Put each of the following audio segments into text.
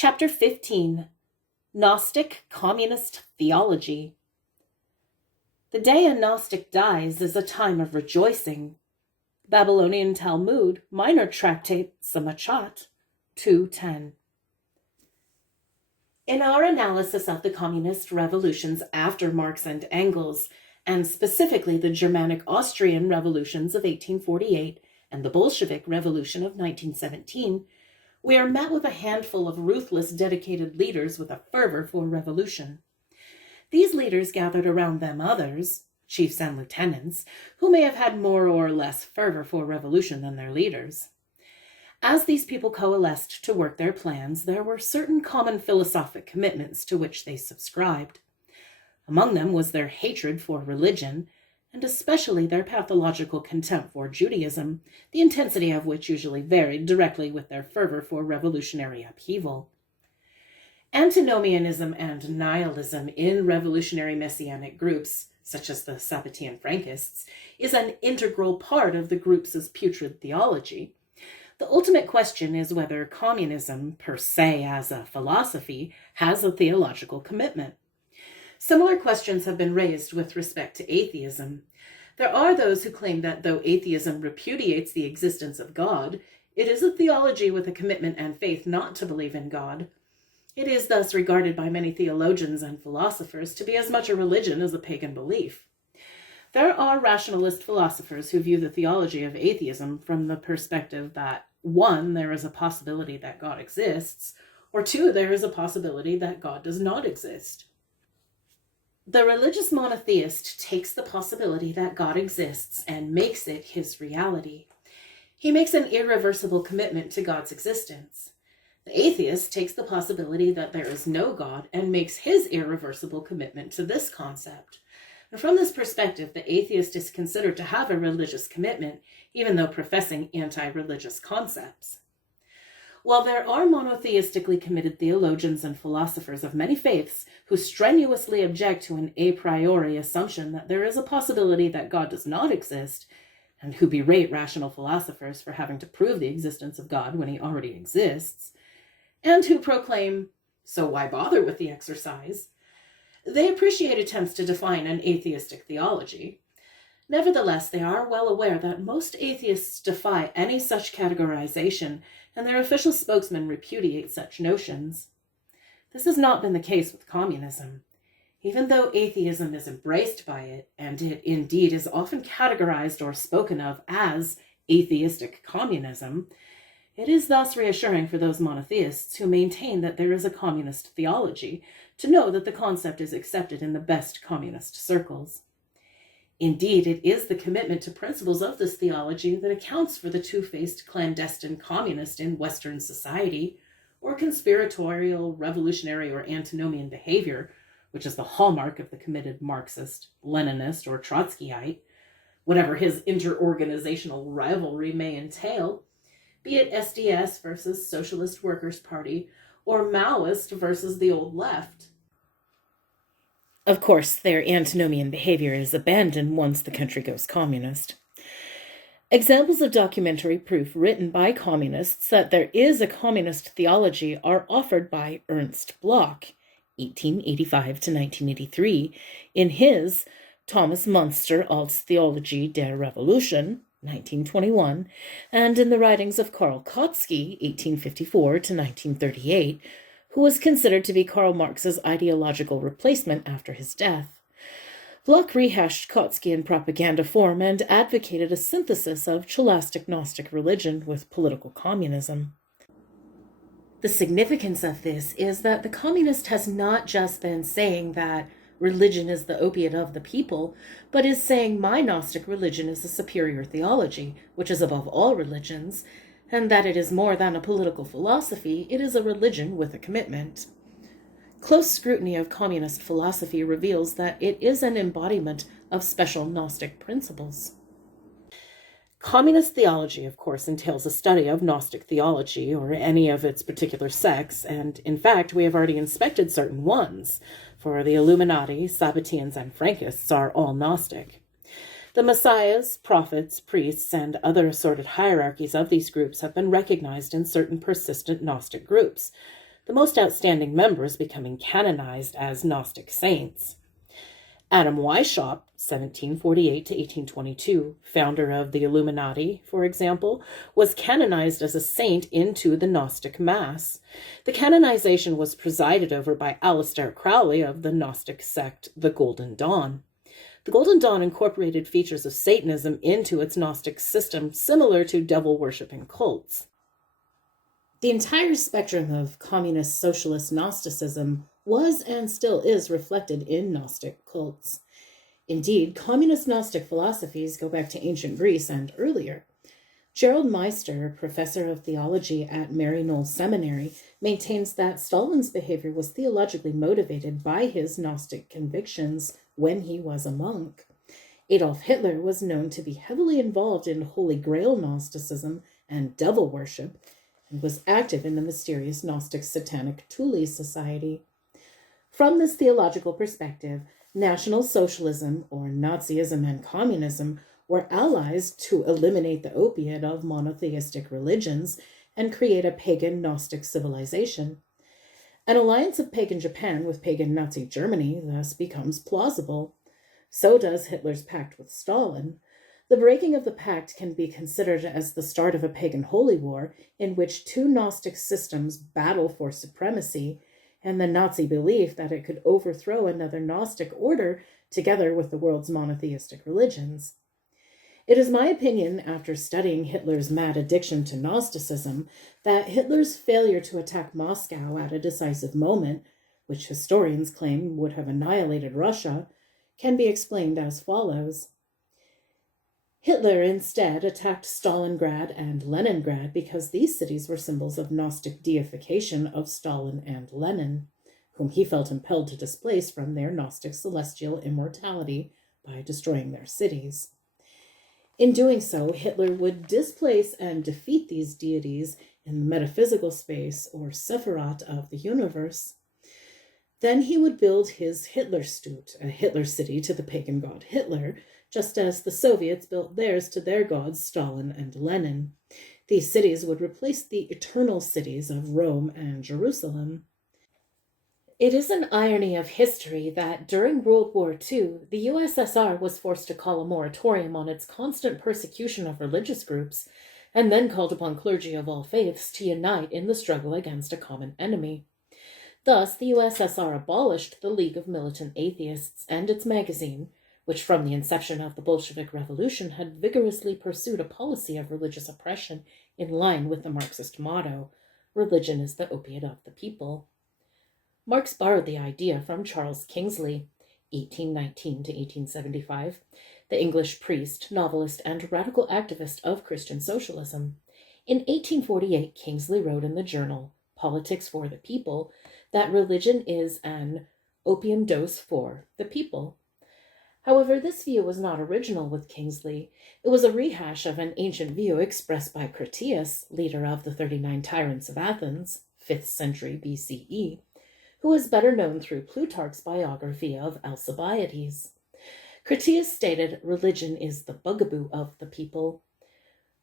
Chapter 15, Gnostic Communist Theology. The day a Gnostic dies is a time of rejoicing. Babylonian Talmud, Minor Tractate Samachat 2:10. In our analysis of the communist revolutions after Marx and Engels, and specifically the Germanic-Austrian revolutions of 1848 and the Bolshevik Revolution of 1917, we are met with a handful of ruthless, dedicated leaders with a fervor for revolution. These leaders gathered around them others, chiefs and lieutenants, who may have had more or less fervor for revolution than their leaders. As these people coalesced to work their plans, there were certain common philosophic commitments to which they subscribed. Among them was their hatred for religion, and especially their pathological contempt for Judaism, the intensity of which usually varied directly with their fervor for revolutionary upheaval. Antinomianism and nihilism in revolutionary messianic groups, such as the Sabbatean Frankists, is an integral part of the group's putrid theology. The ultimate question is whether communism, per se as a philosophy, has a theological commitment. Similar questions have been raised with respect to atheism. There are those who claim that though atheism repudiates the existence of God, it is a theology with a commitment and faith not to believe in God. It is thus regarded by many theologians and philosophers to be as much a religion as a pagan belief. There are rationalist philosophers who view the theology of atheism from the perspective that, 1, there is a possibility that God exists, or 2, there is a possibility that God does not exist. The religious monotheist takes the possibility that God exists and makes it his reality. He makes an irreversible commitment to God's existence. The atheist takes the possibility that there is no God and makes his irreversible commitment to this concept. And from this perspective, the atheist is considered to have a religious commitment, even though professing anti-religious concepts. While there are monotheistically committed theologians and philosophers of many faiths who strenuously object to an a priori assumption that there is a possibility that God does not exist, and who berate rational philosophers for having to prove the existence of God when he already exists, and who proclaim, so why bother with the exercise? They appreciate attempts to define an atheistic theology. Nevertheless, they are well aware that most atheists defy any such categorization, and their official spokesmen repudiate such notions. This has not been the case with communism. Even though atheism is embraced by it, and it indeed is often categorized or spoken of as atheistic communism, it is thus reassuring for those monotheists who maintain that there is a communist theology to know that the concept is accepted in the best communist circles. Indeed, it is the commitment to principles of this theology that accounts for the two-faced clandestine communist in Western society, or conspiratorial, revolutionary, or antinomian behavior, which is the hallmark of the committed Marxist, Leninist, or Trotskyite, whatever his interorganizational rivalry may entail, be it SDS versus Socialist Workers' Party, or Maoist versus the Old Left. Of course, their antinomian behavior is abandoned once the country goes communist. Examples of documentary proof written by communists that there is a communist theology are offered by Ernst Bloch, 1885 to 1983, in his Thomas Munster als Theologie der Revolution, 1921, and in the writings of Karl Kautsky, 1854 to 1938, who was considered to be Karl Marx's ideological replacement after his death. Bloch rehashed Kautsky in propaganda form and advocated a synthesis of scholastic Gnostic religion with political communism. The significance of this is that the communist has not just been saying that religion is the opiate of the people, but is saying my Gnostic religion is a superior theology, which is above all religions, and that it is more than a political philosophy, it is a religion with a commitment. Close scrutiny of communist philosophy reveals that it is an embodiment of special Gnostic principles. Communist theology, of course, entails a study of Gnostic theology, or any of its particular sects, and in fact, we have already inspected certain ones, for the Illuminati, Sabbateans, and Frankists are all Gnostic. The messiahs, prophets, priests, and other assorted hierarchies of these groups have been recognized in certain persistent Gnostic groups, the most outstanding members becoming canonized as Gnostic saints. Adam Weishaupt, 1748 to 1822, founder of the Illuminati, for example, was canonized as a saint into the Gnostic Mass. The canonization was presided over by Aleister Crowley of the Gnostic sect, the Golden Dawn. The Golden Dawn incorporated features of Satanism into its Gnostic system, similar to devil-worshipping cults. The entire spectrum of communist socialist Gnosticism was and still is reflected in Gnostic cults. Indeed, communist Gnostic philosophies go back to ancient Greece and earlier. Gerald Meister, professor of theology at Maryknoll Seminary, maintains that Stalin's behavior was theologically motivated by his Gnostic convictions when he was a monk. Adolf Hitler was known to be heavily involved in Holy Grail Gnosticism and devil worship, and was active in the mysterious Gnostic Satanic Thule Society. From this theological perspective, National Socialism, or Nazism, and communism were allies to eliminate the opiate of monotheistic religions and create a pagan Gnostic civilization. An alliance of pagan Japan with pagan Nazi Germany thus becomes plausible. So does Hitler's pact with Stalin. The breaking of the pact can be considered as the start of a pagan holy war in which two Gnostic systems battle for supremacy, and the Nazi belief that it could overthrow another Gnostic order together with the world's monotheistic religions. It is my opinion, after studying Hitler's mad addiction to Gnosticism, that Hitler's failure to attack Moscow at a decisive moment, which historians claim would have annihilated Russia, can be explained as follows. Hitler instead attacked Stalingrad and Leningrad because these cities were symbols of Gnostic deification of Stalin and Lenin, whom he felt impelled to displace from their Gnostic celestial immortality by destroying their cities. In doing so, Hitler would displace and defeat these deities in the metaphysical space or Sephirot of the universe. Then he would build his Hitlerstut, a Hitler city to the pagan god Hitler, just as the Soviets built theirs to their gods Stalin and Lenin. These cities would replace the eternal cities of Rome and Jerusalem. It is an irony of history that during World War II, the USSR was forced to call a moratorium on its constant persecution of religious groups, and then called upon clergy of all faiths to unite in the struggle against a common enemy. Thus, the USSR abolished the League of Militant Atheists and its magazine, which from the inception of the Bolshevik Revolution had vigorously pursued a policy of religious oppression in line with the Marxist motto, "Religion is the opiate of the people." Marx borrowed the idea from Charles Kingsley, 1819 to 1875, the English priest, novelist, and radical activist of Christian socialism. In 1848, Kingsley wrote in the journal Politics for the People that religion is an opium dose for the people. However, this view was not original with Kingsley. It was a rehash of an ancient view expressed by Critias, leader of the 39 tyrants of Athens, 5th century BCE, who is better known through Plutarch's biography of Alcibiades. Critias stated, "Religion is the bugaboo of the people."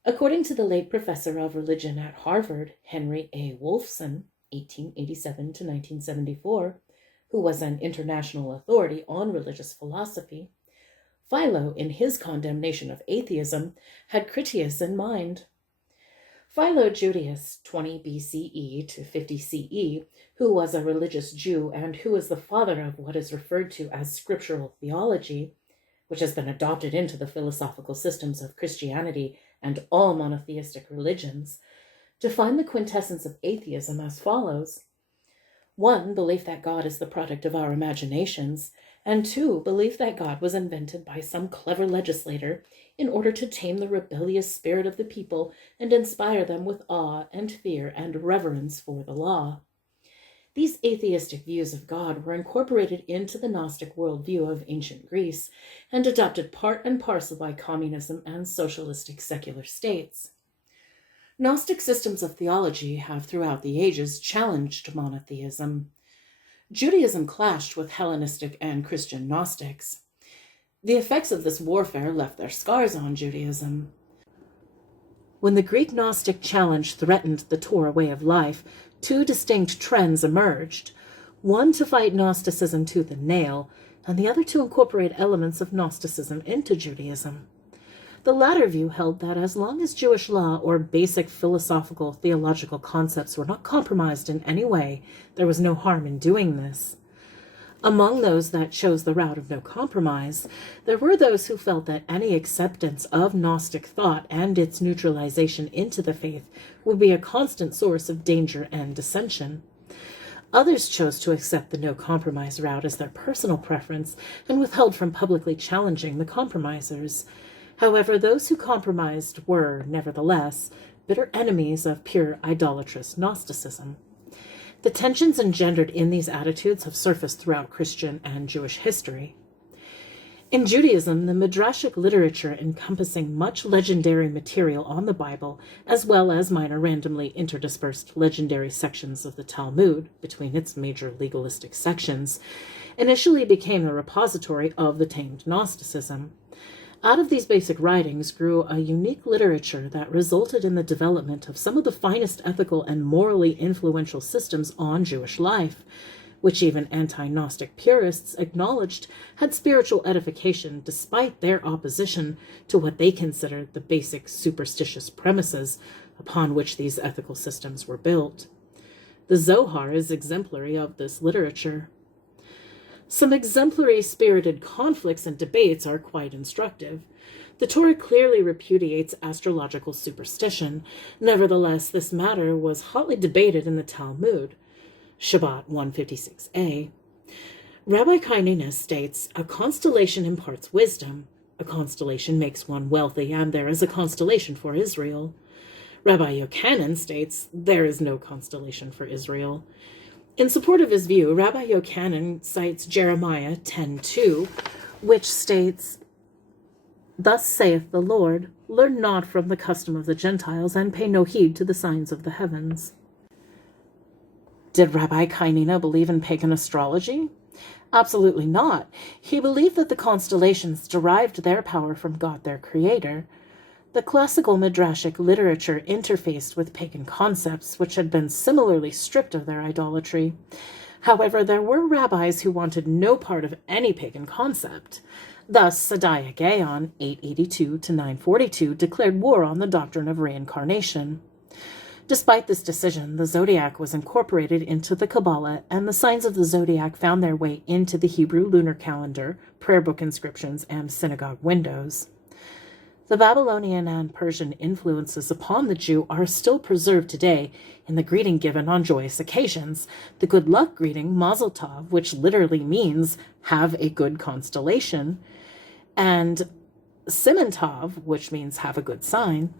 According to the late professor of religion at Harvard, Henry A. Wolfson, 1887 to 1974, who was an international authority on religious philosophy, Philo, in his condemnation of atheism, had Critias in mind. Philo Judaeus, 20 BCE to 50 CE, who was a religious Jew and who is the father of what is referred to as scriptural theology, which has been adopted into the philosophical systems of Christianity and all monotheistic religions, defined the quintessence of atheism as follows. 1, belief that God is the product of our imaginations, and 2, belief that God was invented by some clever legislator in order to tame the rebellious spirit of the people and inspire them with awe and fear and reverence for the law. These atheistic views of God were incorporated into the Gnostic worldview of ancient Greece and adopted part and parcel by communism and socialistic secular states. Gnostic systems of theology have throughout the ages challenged monotheism. Judaism clashed with Hellenistic and Christian Gnostics. The effects of this warfare left their scars on Judaism. When the Greek Gnostic challenge threatened the Torah way of life, two distinct trends emerged, one to fight Gnosticism tooth and nail, and the other to incorporate elements of Gnosticism into Judaism. The latter view held that as long as Jewish law or basic philosophical theological concepts were not compromised in any way, there was no harm in doing this. Among those that chose the route of no compromise, there were those who felt that any acceptance of Gnostic thought and its neutralization into the faith would be a constant source of danger and dissension. Others chose to accept the no compromise route as their personal preference and withheld from publicly challenging the compromisers. However, those who compromised were, nevertheless, bitter enemies of pure idolatrous Gnosticism. The tensions engendered in these attitudes have surfaced throughout Christian and Jewish history. In Judaism, the Midrashic literature encompassing much legendary material on the Bible, as well as minor randomly interdispersed legendary sections of the Talmud between its major legalistic sections, initially became the repository of the tamed Gnosticism. Out of these basic writings grew a unique literature that resulted in the development of some of the finest ethical and morally influential systems on Jewish life, which even anti-Gnostic purists acknowledged had spiritual edification despite their opposition to what they considered the basic superstitious premises upon which these ethical systems were built. The Zohar is exemplary of this literature. Some exemplary spirited conflicts and debates are quite instructive. The Torah clearly repudiates astrological superstition. Nevertheless, this matter was hotly debated in the Talmud. Shabbat 156a. Rabbi Kainina states, "A constellation imparts wisdom. A constellation makes one wealthy, and there is a constellation for Israel." Rabbi Yochanan states, "There is no constellation for Israel." In support of his view, Rabbi Yochanan cites Jeremiah 10:2, which states, "Thus saith the Lord, learn not from the custom of the Gentiles, and pay no heed to the signs of the heavens." Did Rabbi Kainina believe in pagan astrology? Absolutely not. He believed that the constellations derived their power from God, their creator. The classical Midrashic literature interfaced with pagan concepts, which had been similarly stripped of their idolatry. However, there were rabbis who wanted no part of any pagan concept. Thus, Sadiah Gaon, 882 to 942, declared war on the doctrine of reincarnation. Despite this decision, the zodiac was incorporated into the Kabbalah, and the signs of the zodiac found their way into the Hebrew lunar calendar, prayer book inscriptions, and synagogue windows. The Babylonian and Persian influences upon the Jew are still preserved today in the greeting given on joyous occasions, the good luck greeting, Mazel Tov, which literally means have a good constellation, and Siman Tov, which means have a good sign.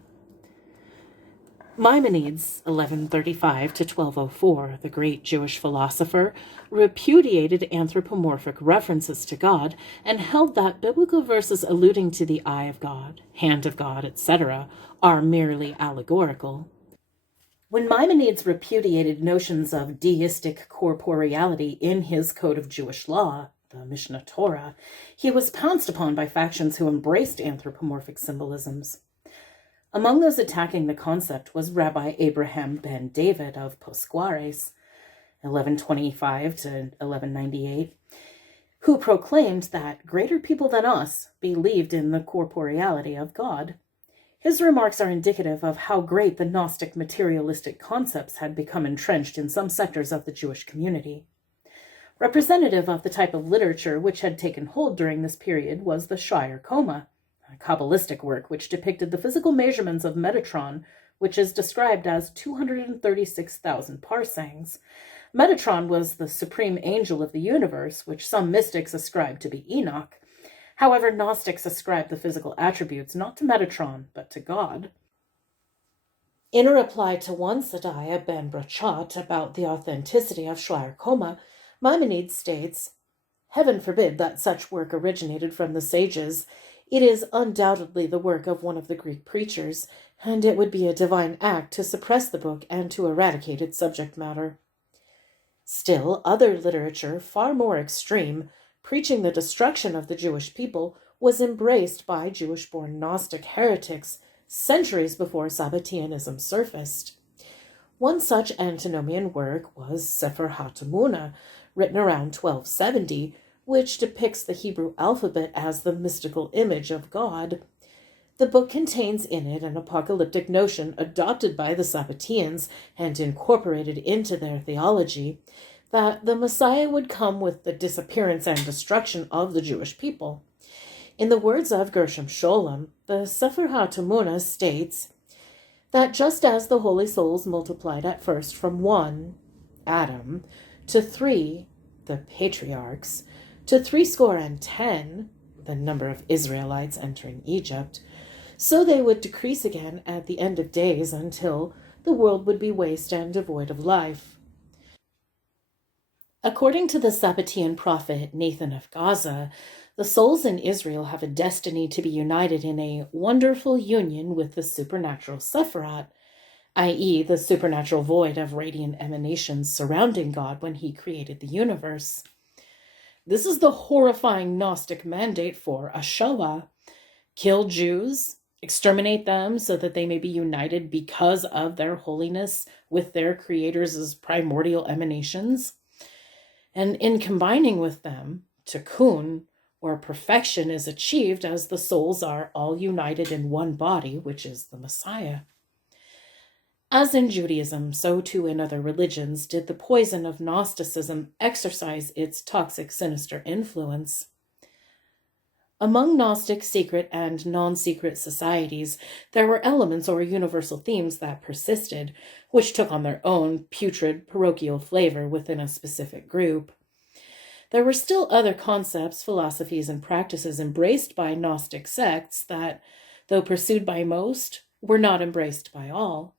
Maimonides, 1135 to 1204, the great Jewish philosopher, repudiated anthropomorphic references to God and held that biblical verses alluding to the eye of God, hand of God, etc., are merely allegorical. When Maimonides repudiated notions of deistic corporeality in his code of Jewish law, the Mishnah Torah, he was pounced upon by factions who embraced anthropomorphic symbolisms. Among those attacking the concept was Rabbi Abraham ben David of Posquares, 1125 to 1198, who proclaimed that greater people than us believed in the corporeality of God. His remarks are indicative of how great the Gnostic materialistic concepts had become entrenched in some sectors of the Jewish community. Representative of the type of literature which had taken hold during this period was the Shire Coma, a Kabbalistic work which depicted the physical measurements of Metatron, which is described as 236,000 parsangs. Metatron was the supreme angel of the universe, which some mystics ascribed to be Enoch. However, Gnostics ascribed the physical attributes not to Metatron, but to God. In a reply to one Sadiah ben Brachat about the authenticity of Shire Coma, Maimonides states, "Heaven forbid that such work originated from the sages. It is undoubtedly the work of one of the Greek preachers, and it would be a divine act to suppress the book and to eradicate its subject matter." Still, other literature, far more extreme, preaching the destruction of the Jewish people, was embraced by Jewish-born Gnostic heretics centuries before Sabbateanism surfaced. One such antinomian work was Sefer HaTamuna, written around 1270, which depicts the Hebrew alphabet as the mystical image of God. The book contains in it an apocalyptic notion adopted by the Sabbateans and incorporated into their theology, that the Messiah would come with the disappearance and destruction of the Jewish people. In the words of Gershom Scholem, the Sefer HaTamuna states that just as the holy souls multiplied at first from 1, Adam, to 3, the patriarchs, to 70, the number of Israelites entering Egypt, so they would decrease again at the end of days until the world would be waste and devoid of life. According to the Sabbatean prophet Nathan of Gaza, the souls in Israel have a destiny to be united in a wonderful union with the supernatural Sephirat, i.e., the supernatural void of radiant emanations surrounding God when he created the universe. This is the horrifying Gnostic mandate for a Shoah: kill Jews, exterminate them so that they may be united because of their holiness with their creators' primordial emanations. And in combining with them, tikkun, or perfection, is achieved as the souls are all united in one body, which is the Messiah. As in Judaism, so too in other religions did the poison of Gnosticism exercise its toxic, sinister influence. Among Gnostic secret and non-secret societies, there were elements or universal themes that persisted, which took on their own putrid, parochial flavor within a specific group. There were still other concepts, philosophies, and practices embraced by Gnostic sects that, though pursued by most, were not embraced by all.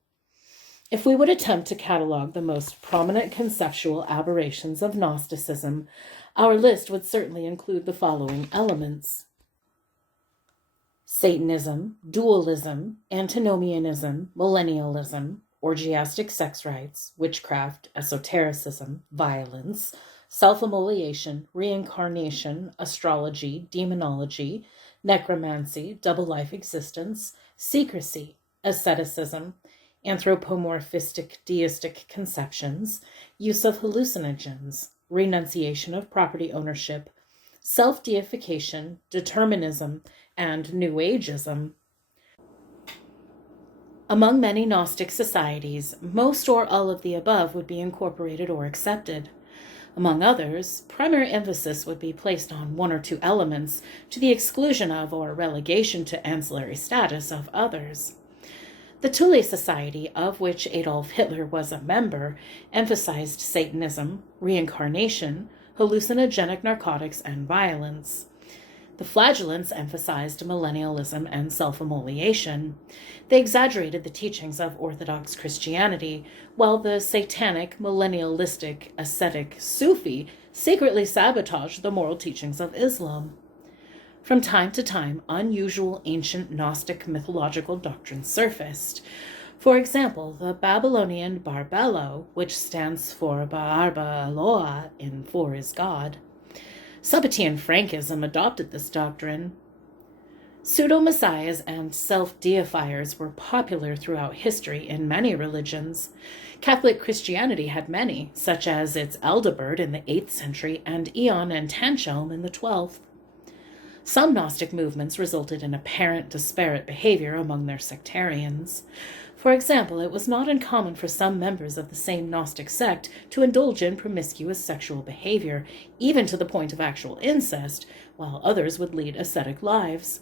If we would attempt to catalog the most prominent conceptual aberrations of Gnosticism, our list would certainly include the following elements: Satanism, dualism, antinomianism, millennialism, orgiastic sex rites, witchcraft, esotericism, violence, self-immolation, reincarnation, astrology, demonology, necromancy, double life existence, secrecy, asceticism, anthropomorphistic deistic conceptions, use of hallucinogens, renunciation of property ownership, self-deification, determinism, and New Ageism. Among many Gnostic societies, most or all of the above would be incorporated or accepted. Among others, primary emphasis would be placed on one or two elements to the exclusion of or relegation to ancillary status of others. The Thule Society, of which Adolf Hitler was a member, emphasized Satanism, reincarnation, hallucinogenic narcotics, and violence. The Flagellants emphasized millennialism and self-immolation. They exaggerated the teachings of Orthodox Christianity, while the satanic, millennialistic, ascetic Sufi secretly sabotaged the moral teachings of Islam. From time to time, unusual ancient Gnostic mythological doctrines surfaced. For example, the Babylonian Barbelo, which stands for Ba'arba Eloah, in four is God. Sabbatean Frankism adopted this doctrine. Pseudo-messiahs and self-deifiers were popular throughout history in many religions. Catholic Christianity had many, such as its Eldebert in the 8th century and Eon and Tanchum in the 12th. Some Gnostic movements resulted in apparent disparate behavior among their sectarians. For example, it was not uncommon for some members of the same Gnostic sect to indulge in promiscuous sexual behavior, even to the point of actual incest, while others would lead ascetic lives.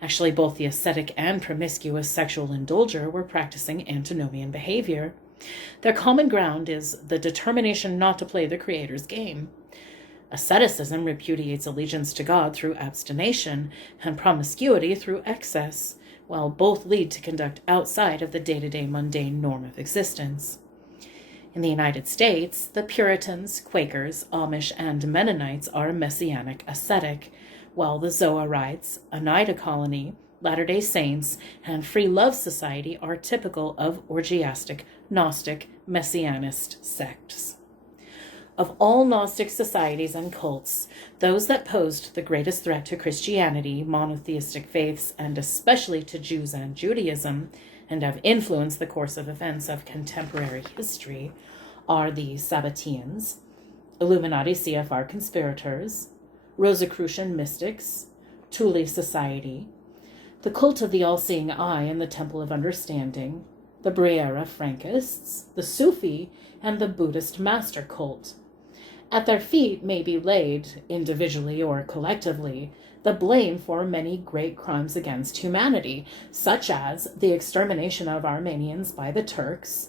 Actually, both the ascetic and promiscuous sexual indulger were practicing antinomian behavior. Their common ground is the determination not to play the Creator's game. Asceticism repudiates allegiance to God through abstination, and promiscuity through excess, while both lead to conduct outside of the day-to-day mundane norm of existence. In the United States, the Puritans, Quakers, Amish, and Mennonites are messianic ascetic, while the Zoarites, Oneida Colony, Latter-day Saints, and Free Love Society are typical of orgiastic, Gnostic, messianist sects. Of all Gnostic societies and cults, those that posed the greatest threat to Christianity, monotheistic faiths, and especially to Jews and Judaism, and have influenced the course of events of contemporary history are the Sabbateans, Illuminati CFR conspirators, Rosicrucian mystics, Thule Society, the Cult of the All-Seeing Eye and the Temple of Understanding, the Brera Frankists, the Sufi, and the Buddhist Master Cult. At their feet may be laid, individually or collectively, the blame for many great crimes against humanity, such as the extermination of Armenians by the Turks,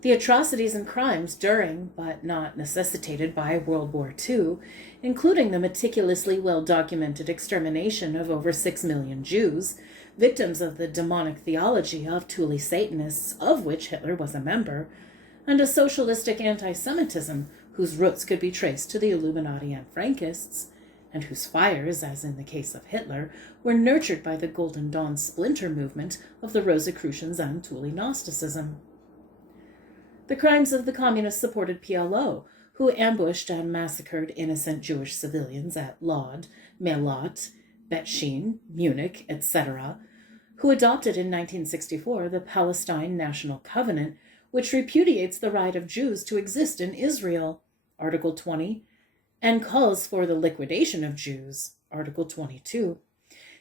the atrocities and crimes during, but not necessitated by, World War II, including the meticulously well-documented extermination of over 6 million Jews, victims of the demonic theology of Thule Satanists, of which Hitler was a member, and a socialistic anti-Semitism whose roots could be traced to the Illuminati and Frankists, and whose fires, as in the case of Hitler, were nurtured by the Golden Dawn splinter movement of the Rosicrucians and Thule Gnosticism. The crimes of the communist-supported PLO, who ambushed and massacred innocent Jewish civilians at Lod, Melot, Betshin, Munich, etc., who adopted in 1964 the Palestine National Covenant, which repudiates the right of Jews to exist in Israel, Article 20, and calls for the liquidation of Jews, Article 22.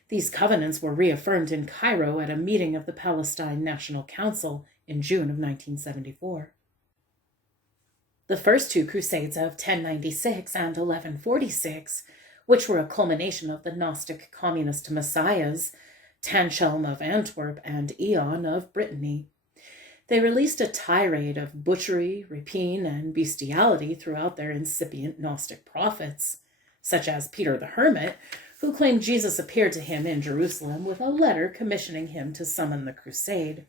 These covenants were reaffirmed in Cairo at a meeting of the Palestine National Council in June of 1974. The first two crusades of 1096 and 1146, which were a culmination of the Gnostic Communist messiahs, Tanchelm of Antwerp and Eon of Brittany. They released a tirade of butchery, rapine, and bestiality throughout their incipient Gnostic prophets, such as Peter the Hermit, who claimed Jesus appeared to him in Jerusalem with a letter commissioning him to summon the crusade.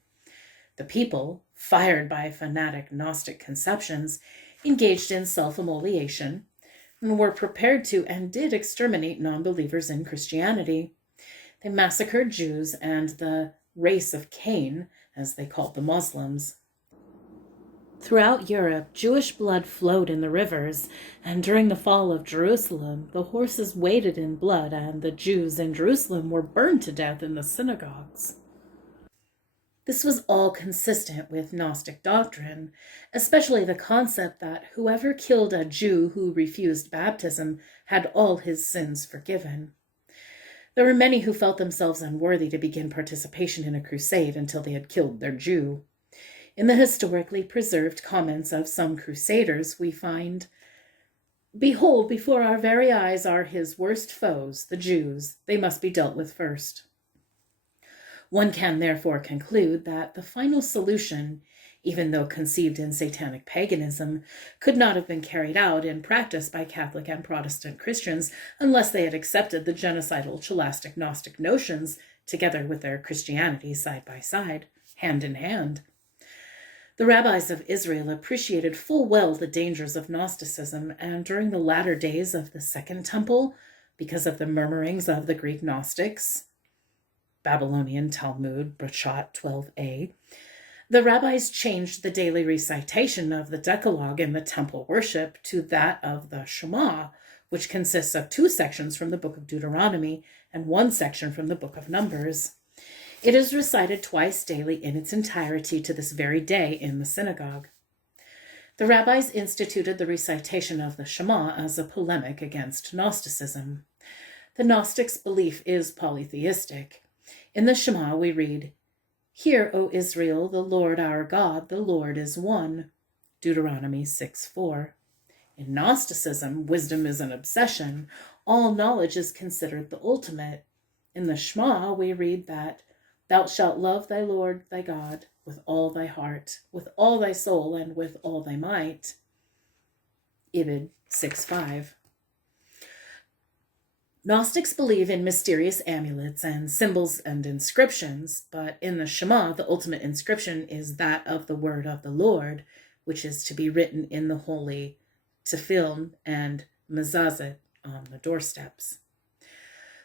The people, fired by fanatic Gnostic conceptions, engaged in self-immolation, and were prepared to and did exterminate non-believers in Christianity. They massacred Jews and the race of Cain, as they called the Muslims. Throughout Europe, Jewish blood flowed in the rivers, and during the fall of Jerusalem, the horses waded in blood, and the Jews in Jerusalem were burned to death in the synagogues. This was all consistent with Gnostic doctrine, especially the concept that whoever killed a Jew who refused baptism had all his sins forgiven. There were many who felt themselves unworthy to begin participation in a crusade until they had killed their Jew. In the historically preserved comments of some crusaders, we find, "Behold, before our very eyes are his worst foes, the Jews. They must be dealt with first." One can therefore conclude that the final solution, even though conceived in satanic paganism, could not have been carried out in practice by Catholic and Protestant Christians unless they had accepted the genocidal scholastic Gnostic notions together with their Christianity side by side, hand in hand. The rabbis of Israel appreciated full well the dangers of Gnosticism, and during the latter days of the Second Temple, because of the murmurings of the Greek Gnostics, Babylonian Talmud, Brachat 12a, the rabbis changed the daily recitation of the Decalogue in the temple worship to that of the Shema, which consists of 2 sections from the book of Deuteronomy and 1 section from the book of Numbers. It is recited twice daily in its entirety to this very day in the synagogue. The rabbis instituted the recitation of the Shema as a polemic against Gnosticism. The Gnostics' belief is polytheistic. In the Shema we read, "Hear, O Israel, the Lord our God, the Lord is one." Deuteronomy 6:4. In Gnosticism, wisdom is an obsession. All knowledge is considered the ultimate. In the Shema we read that, "Thou shalt love thy Lord thy God with all thy heart, with all thy soul, and with all thy might." Ibid 6:5. Gnostics believe in mysterious amulets and symbols and inscriptions, but in the Shema, the ultimate inscription is that of the word of the Lord, which is to be written in the holy tefillin and mezazet on the doorsteps.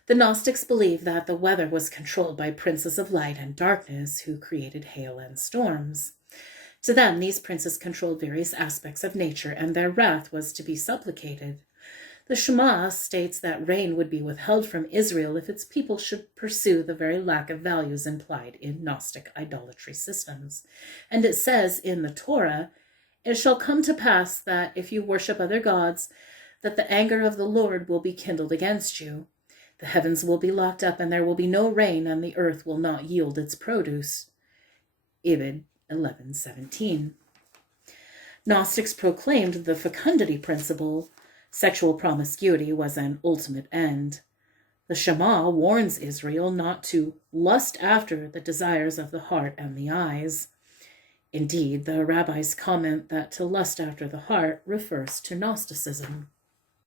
The Gnostics believe that the weather was controlled by princes of light and darkness who created hail and storms. To them, these princes controlled various aspects of nature, and their wrath was to be supplicated. The Shema states that rain would be withheld from Israel if its people should pursue the very lack of values implied in Gnostic idolatry systems. And it says in the Torah, "It shall come to pass that if you worship other gods, that the anger of the Lord will be kindled against you. The heavens will be locked up, and there will be no rain, and the earth will not yield its produce." Ibid 11:17. Gnostics proclaimed the fecundity principle. Sexual promiscuity was an ultimate end. The Shema warns Israel not to lust after the desires of the heart and the eyes. Indeed, the rabbis comment that to lust after the heart refers to Gnosticism.